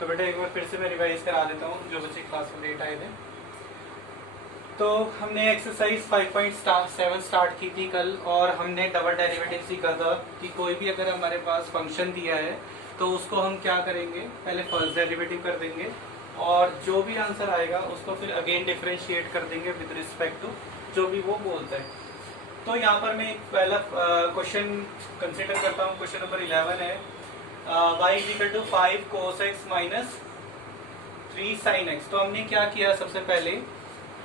तो बेटा एक बार फिर से मैं रिवाइज करा देता हूँ जो बच्चे क्लास में लेट आए थे। तो हमने एक्सरसाइज 5.7 स्टार्ट की थी कल, और हमने डबल डेरिवेटिव सीखा था कि कोई भी अगर हमारे पास फंक्शन दिया है तो उसको हम क्या करेंगे, पहले फर्स्ट डेरिवेटिव कर देंगे और जो भी आंसर आएगा उसको फिर अगेन डिफरेंशिएट कर देंगे विद रिस्पेक्ट टू जो भी वो बोलता है। तो यहाँ पर मैं एक पहला क्वेश्चन कंसिडर करता हूँ। क्वेश्चन नंबर 11 है y is equal to 5 cos x minus 3 sin x। तो हमने क्या किया, सबसे पहले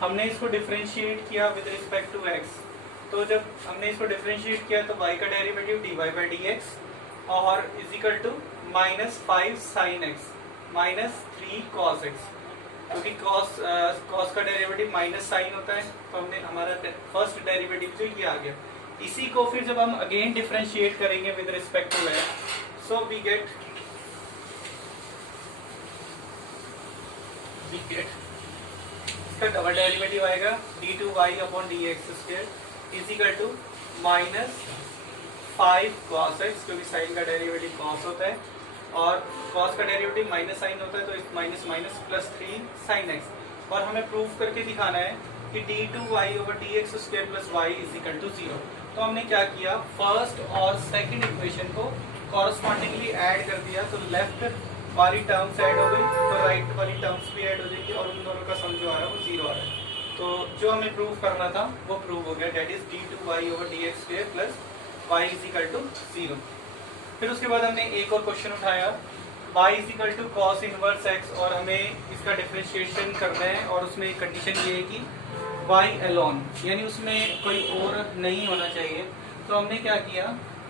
हमने इसको डिफरेंशिएट किया विद रिस्पेक्ट टू x। तो जब हमने इसको डिफरेंशिएट किया तो y का डेरिवेटिव dy बाई dx और is equal to minus 5 sin x minus 3 cos x, क्योंकि cos का डेरिवेटिव माइनस साइन होता है। तो हमने हमारा फर्स्ट डेरिवेटिव जो ये आ गया, इसी को फिर जब हम अगेन डिफरेंशिएट करेंगे with respect to x, so we get इसका डबल डेरिवेटिव आएगा d2y upon dx square is equal to minus 5 cos x, क्योंकि साइन का डेरिवेटिव cos होता है और cos का डेरिवेटिव माइनस साइन होता है, तो इस minus minus plus 3 sin x। और हमें प्रूफ करके दिखाना है कि d2y over dx square plus y is equal to 0। तो हमने क्या किया, फर्स्ट और सेकंड इक्वेशन को कॉरस्पॉन्डिंगली ऐड कर दिया, तो लेफ्ट वाली टर्म्स ऐड हो गई तो राइट वाली टर्म्स भी ऐड हो जाएगी और उन दोनों का सम जो आ रहा है वो 0 आ रहा है। तो जो हमें प्रूव करना था वो प्रूव हो गया, that is d2y over dx square plus y is equal to 0। फिर उसके बाद हमने एक और क्वेश्चन उठाया y is equal to cos inverse x, और हमें इसका डिफरेंशिएशन करना है और उसमें एक कंडीशन ये है कि y अलोन, यानी उसमें कोई और नहीं होना चाहिए। तो हमने क्या किया,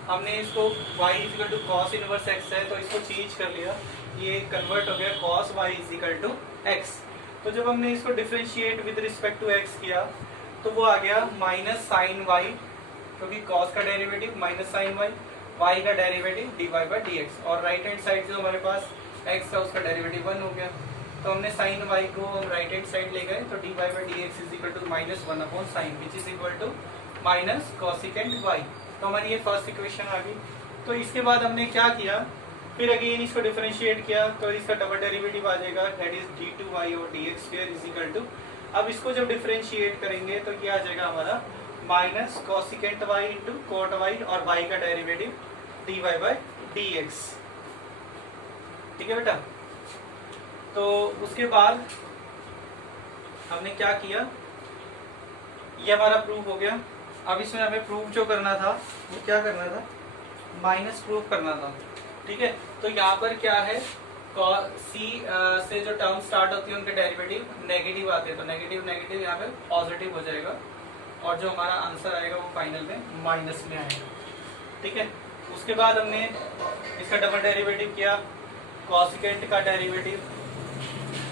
हमने इसको y is equal to cos inverse x है तो इसको चेंज कर लिया, ये कन्वर्ट हो गया cos y is equal to x। तो जब हमने इसको differentiate with respect to x किया तो वो आ गया माइनस साइन y, क्योंकि कॉस का derivative minus sine y, y का डेरिवेटिव dy बाई dx, और राइट हैंड साइड जो हमारे पास x था उसका डेरिवेटिव 1 हो गया। तो हमने साइन y को हम राइट हैंड साइड ले गए, तो dy by dx is equal to minus 1 upon sine which is equal to minus cosecant y। तो हमारी ये फर्स्ट इक्वेशन आ गई। तो इसके बाद हमने क्या किया, फिर अगेन इसको डिफरेंशिएट किया तो इसका डबल डेरिवेटिव आ जाएगा, that is d2y over dx square is equal to, अब इसको जब डिफरेंशिएट करेंगे तो क्या आ जाएगा हमारा minus cosecant y into coat y और y का डेरिवेटिव dy बाई dx। ठीक है बेटा। तो उसके बाद हमने क्या किया, ये हमारा प्रूफ हो गया। अब इसमें हमें प्रूफ जो करना था वो क्या करना था, माइनस प्रूफ करना था। ठीक है। तो यहाँ पर क्या है, c से जो टर्म स्टार्ट होती है उनके डेरिवेटिव नेगेटिव आते हैं, तो नेगेटिव नेगेटिव यहाँ पे पॉजिटिव हो जाएगा और जो हमारा आंसर आएगा वो फाइनल में माइनस में आएगा। ठीक है। उसके बाद हमने इसका डबल डेरिवेटिव किया, कॉसिकेंट का derivative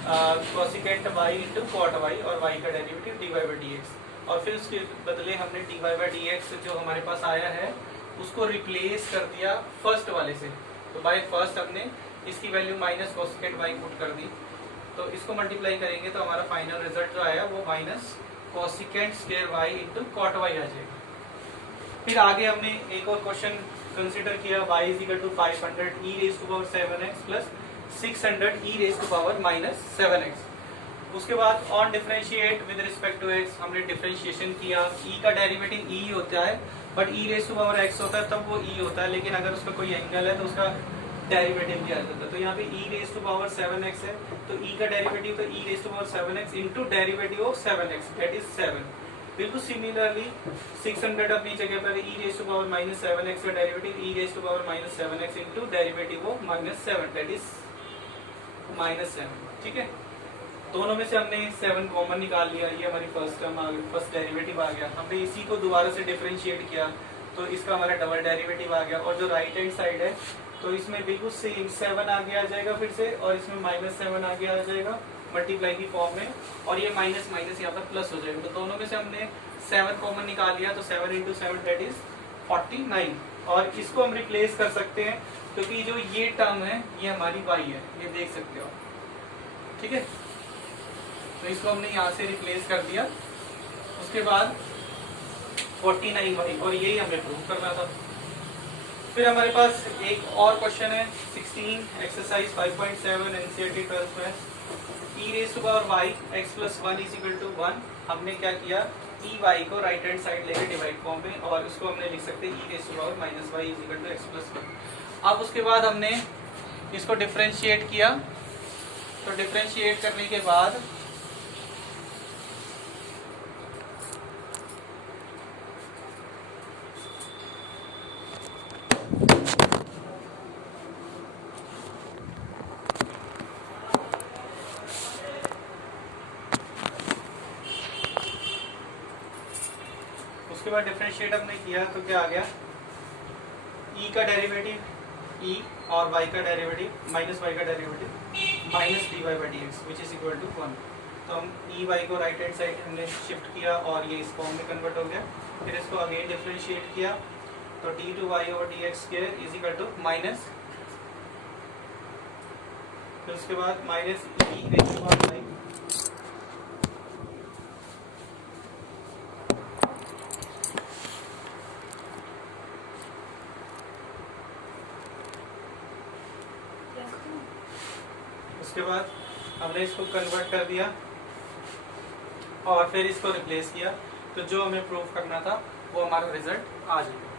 cosecant y into cot y और y का डेरिवेटिव dy बाई dx, और फिर उसके बदले हमने dy बाई dx जो हमारे पास आया है उसको रिप्लेस कर दिया फर्स्ट वाले से। तो बाय फर्स्ट हमने इसकी value minus cosecant y put कर दी, तो इसको मल्टीप्लाई करेंगे तो हमारा फाइनल रिजल्ट जो आया वो minus cosecant square y into cot y आ जाएगा। फिर आगे हमने एक और क्वेश्चन कंसिडर किया, y is equal to 500 e raise to power 7x plus 600 e raise to power minus 7x। उसके बाद on differentiate with respect to x हमने डिफरेंशिएशन किया, e का डेरिवेटिव e होता है but e raise to power x होता है तब वो e होता है, लेकिन अगर उसका कोई एंगल है तो उसका डेरिवेटिव भी आ जाता है। तो यहाँ पे e raise to power 7x है तो e का डेरिवेटिव तो e raise to power 7x into derivative of 7x that is 7। बिल्कुल सिमिलरली 600 अपनी जगह पर e raise to power minus 7x का derivative e raise to power minus 7x into derivative of minus 7 that is minus 7। ठीक है। दोनों में से हमने 7 कॉमन निकाल लिया, ये हमारी फर्स्ट टर्म आ गई, फर्स्ट डेरिवेटिव आ गया। हमने इसी को दोबारा से डिफरेंशिएट किया तो इसका हमारा डबल डेरिवेटिव आ गया, और जो राइट हैंड साइड है तो इसमें बिल्कुल सेम 7 आगे आ जाएगा फिर से, और इसमें माइनस 7 आगे आ जाएगा मल्टीप्लाई की फॉर्म में, और ये माइनस माइनस यहाँ पर प्लस हो जाएगा। तो दोनों में से हमने 7 कॉमन निकाल लिया, तो 7 इंटू 7 दैट इज 49, और इसको हम रिप्लेस कर सकते हैं क्योंकि जो ये टर्म है ये हमारी y है, ये देख सकते हो। ठीक है। तो इसको हमने यहाँ से रिप्लेस कर दिया। उसके बाद 49y, और यही हमें प्रूव करना था। फिर हमारे पास एक और क्वेश्चन है 16 exercise 5.7 NCERT 12th maths. e raise to power y x plus 1 is equal to 1। हमने क्या किया, ई वाई को राइट हैंड साइड लेके डिवाइड फॉर्म में, और उसको हमने लिख सकते हैं e raise to power minus y is equal to x plus 1। अब उसके बाद हमने इसको डिफरेंशिएट किया, तो डिफरेंशिएट करने के बाद उसके बाद डिफरेंशिएट हमने किया तो क्या आ गया, e का डेरिवेटिव e और y का डेरिवेटिव माइनस y का derivative minus dy by d x which is equal to 1। तो हम ई वाई को राइट हैंड साइड हमने शिफ्ट किया और ये इस फॉर्म में कन्वर्ट हो गया। फिर इसको अगेन डिफरेंशिएट किया तो d two y over d x square is equal to minus, फिर उसके बाद minus e raise to power y उसके बाद हमने इसको कन्वर्ट कर दिया और फिर इसको रिप्लेस किया, तो जो हमें प्रूफ करना था वो हमारा रिजल्ट आ जाएगा।